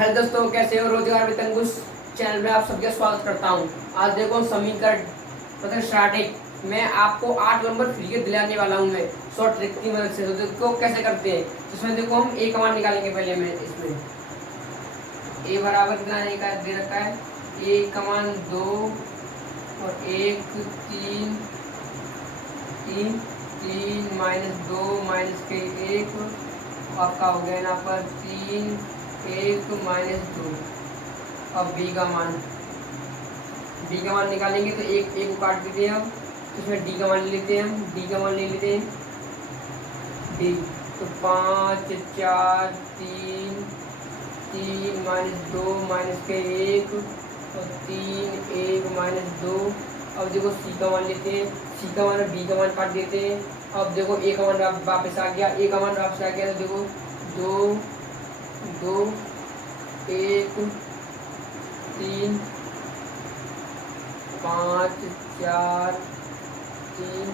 Hello दोस्तों, कैसे हो? रोजगार विद अंकुश चैनल में आप सबका स्वागत करता हूं। आज देखो समीकरण मतलब स्टार्टिंग मैं आपको 8 नंबर फ्री के दिलाने वाला हूं मैं शॉर्ट ट्रिक की मदद से। तो देखो कैसे करते हैं। इसमें देखो हम ए कमान निकालेंगे। पहले मैं इसमें ए बराबर कितना दे रखा है, ए कमान 2 और 1 3 3 3 -2 -के 1 आपका हो गया यहाँ पर 3 1 -2। अब बी का मान निकालेंगे तो एक एक को काट देते हैं। हम इसमें डी का मान ले लेते हैं। हम डी का मान ले लेते हैं डी। तो 5 4 3 3 -2 -के 1 और 3 1 -2। अब देखो सी का मान लेते हैं। सी का मान और डी का मान काट देते हैं। अब देखो ए का मान वापस आ गया, ए का मान वापस आ गया। तो देखो 2 2 1 3 5 4 3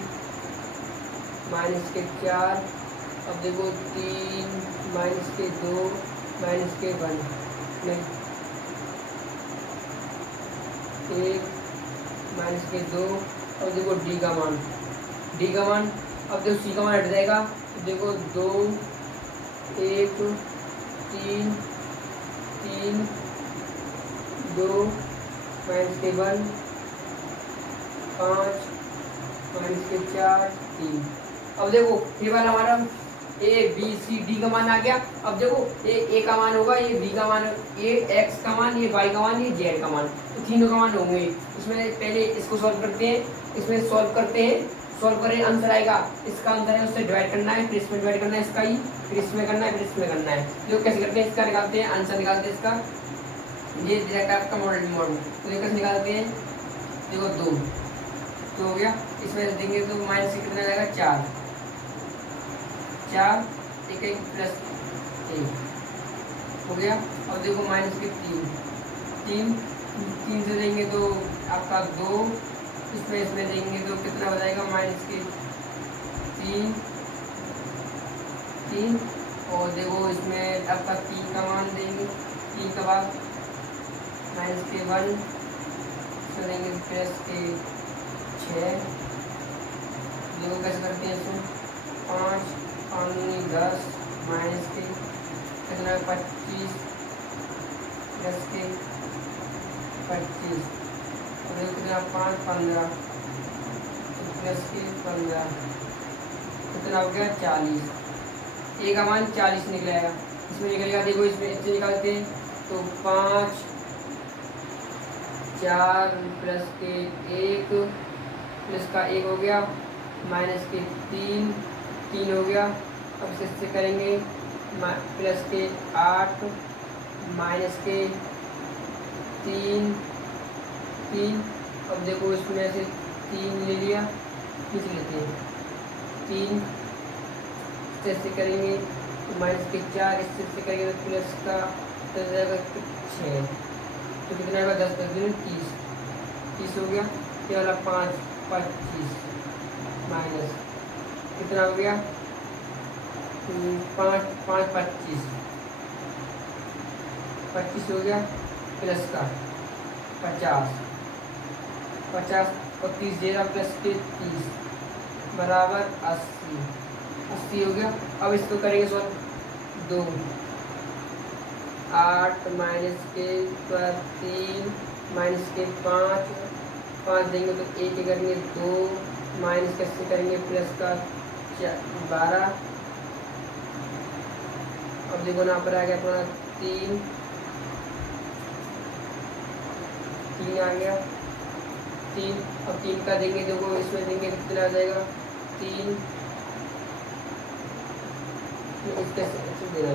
-के 4। अब देखो 3 -के 2 -के 1 नहीं 1 -के 2। अब देखो डी का मान अब देखो सी का मान हट जाएगा। तो देखो 2 1 3 3 2 -के 1 5 -के 4 3। अब देखो ये वाला हमारा ए बी सी डी का मान आ गया। अब देखो ए का मान होगा, ये बी का मान, ये एक्स का मान, ये वाई का मान, ये जेड का मान, तो तीनों का मान होंगे। इसमें पहले इसको सॉल्व करते हैं। इसमें सॉल्व करते हैं, सॉल्व करें आंसर आएगा। इसका आंसर है उससे डिवाइड करना है, फिर इसमें डिवाइड करना है इसका ही, फिर इसमें करना है, फिर इसमें करना है। जो कैसे करते हैं, इसका निकालते हैं, आंसर निकालते हैं इसका। ये डायरेक्ट आपका मॉडल तो कैसे निकालते हैं। देखो 2 हो गया। इसमें देंगे तो माइनस से कितना जाएगा 4 4 1 1 प्लस 1 हो गया। और देखो माइनस के 3 से देंगे तो आपका 2। इसमें देंगे तो कितना हो जाएगा, माइनस के 3 और देखो इसमें आपका 3 का मान देंगे, 3 का बाद माइनस के 1 देंगे प्लस के 6। देखो कैसे करते हैं इसमें 5 5 10 माइनस के कितना 25 प्लस के 25 और देखो कितना 5 15 प्लस के 15 कितना हो गया 40। ए का मान 40 निकलेगा। इसमें निकलेगा, देखो इसमें इससे निकालते हैं तो 5 4 प्लस के 1 प्लस का 1 हो गया, माइनस के 3 हो गया। अब इससे करेंगे प्लस के 8 माइनस के 3 अब देखो इसमें से 3 ले लिया, खींच लेते हैं 3 इससे करेंगे तो माइनस के 4, इससे करेंगे तो प्लस का तो जाएगा 6। तो कितना होगा 10 10 30 हो गया। ये वाला 5 25 माइनस कितना हो गया 5 5 25 हो गया, प्लस का 50 और 30 देगा प्लस के 30 बराबर 80 हो गया। अब इसको करेंगे सॉल्व 2 8 माइनस के 3 माइनस के 5 देंगे तो 1 करेंगे 2 माइनस कैसे करेंगे प्लस का 12। अब देखो ना पर आ गया थोड़ा 3 आ गया 3। अब 3 का देंगे, देखो इसमें देंगे कितना आ जाएगा 3 इसका देना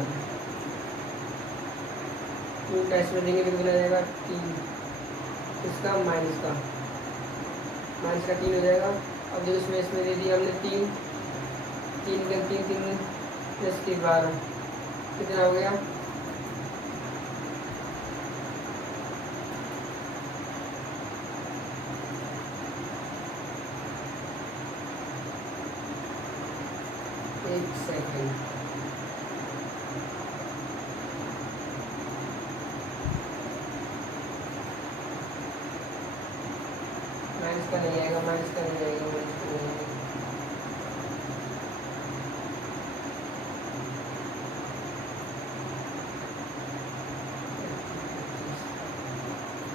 का इसमें देंगे तो कितना जाएगा 3 इसका माइनस का 3 हो जाएगा। अब जो इसमें दे दिया हमने 3 प्लस के 12 कितना हो गया 1 सेकेंड। इसका नहीं आएगा, माइनस का नहीं आएगा, माइनस का नहीं आएगा।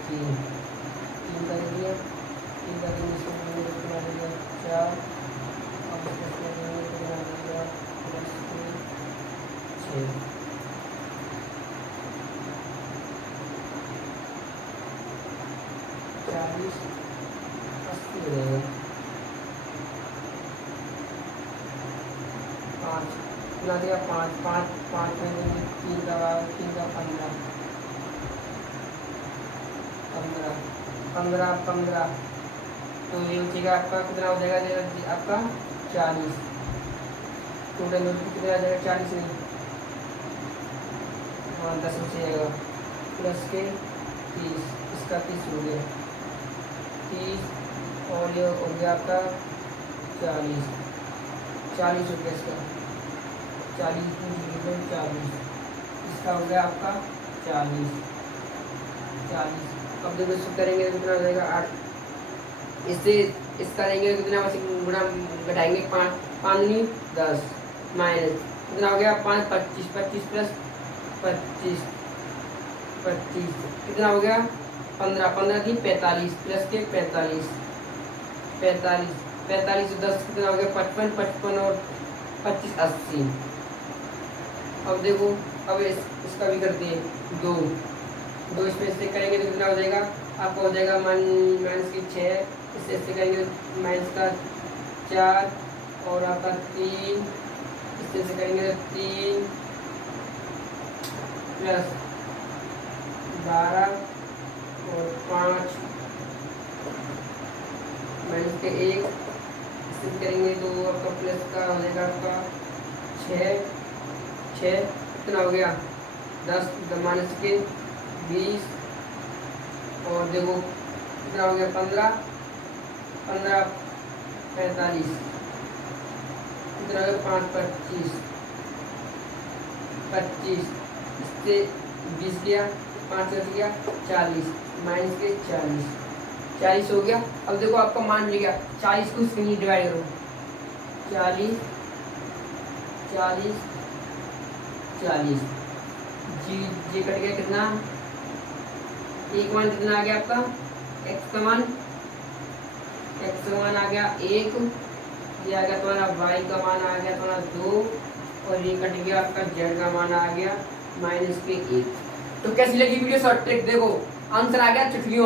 तीन तीन कर दिया, तीन का तीन इसको बना दिया चार, अब इसको बना दिया प्लस छः, 40 80 हो जाएगा। 5 बना दिया, पाँच पाँच पाँच में तीन का 15 15 15 15, तो ये बचेगा आपका कितना हो जाएगा आपका 40। टोटल कितना आ जाएगा 40 नहीं, हाँ 10 बचेगा प्लस के 30, इसका 30 हो गया 30, और ये हो गया आपका 40 40 हो गया इसका 40 इसका हो गया आपका 40 40। अब देखो इसको करेंगे तो कितना हो जाएगा 8, इससे इसका करेंगे तो कितना गुणा घटाएंगे 5 5 नहीं 10 माइनस कितना हो गया 5 25 25 प्लस 25 25 कितना हो गया 15 15 थी 45 प्लस के 45 45 45 10 कितना हो गया 55 55 और 25 80। अब देखो अब इसका भी करते हैं 2 इसमें से करेंगे तो कितना हो जाएगा आपको हो जाएगा माइनस की 6, इससे करेंगे तो माइनस का 4 और आपका 3, इससे करेंगे तो 3 प्लस 12 और 5 माइनस के 1, इससे करेंगे तो आपका प्लस का हो जाएगा आपका 6 कितना हो गया 10 माइनस के 20, और देखो कितना हो गया 15 15 45 कितना हो गया 5 25 25, इससे 20 गया 5 बच गया 40 माइनस के 40 हो गया। अब देखो आपका मान मिल गया 40 को इसके लिए डिवाइड करो 40 40 40 जी कट गया कितना एक मान कितना आ गया आपका x का मान आ गया 1, ये आ गया तुम्हारा y का मान आ गया तुम्हारा 2, और ये कट गया आपका z का मान आ गया -1। तो कैसी लगी वीडियो शॉर्ट ट्रिक, देखो आंसर आ गया चुटकियों में।